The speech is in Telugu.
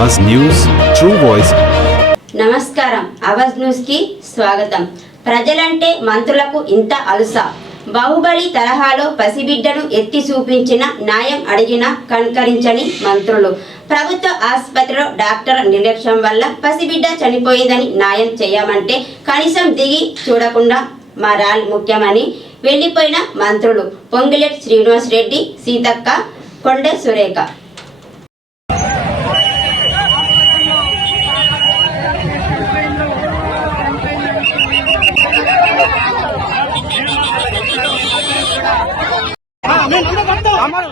అవాజ్ న్యూస్ ట్రూ వాయిస్ నమస్కారం. అవాజ్ న్యూస్కి స్వాగతం. ప్రజలంటే మంత్రులకు ఇంత అలుస. బాహుబలి తరహాలో పసిబిడ్డను ఎత్తి చూపించిన న్యాయం అడిగిన కన్కరించని మంత్రులు. ప్రభుత్వ ఆసుపత్రిలో డాక్టర్ నిర్లక్ష్యం వల్ల పసిబిడ్డ చనిపోయిందని న్యాయం చేయమంటే కనీసం దిగి చూడకుండా మా రాల్ ముఖ్యమని వెళ్ళిపోయిన మంత్రులు. పొంగిలెట్ శ్రీనివాస్ రెడ్డి సీతక్క కొండ సురేఖ. আমার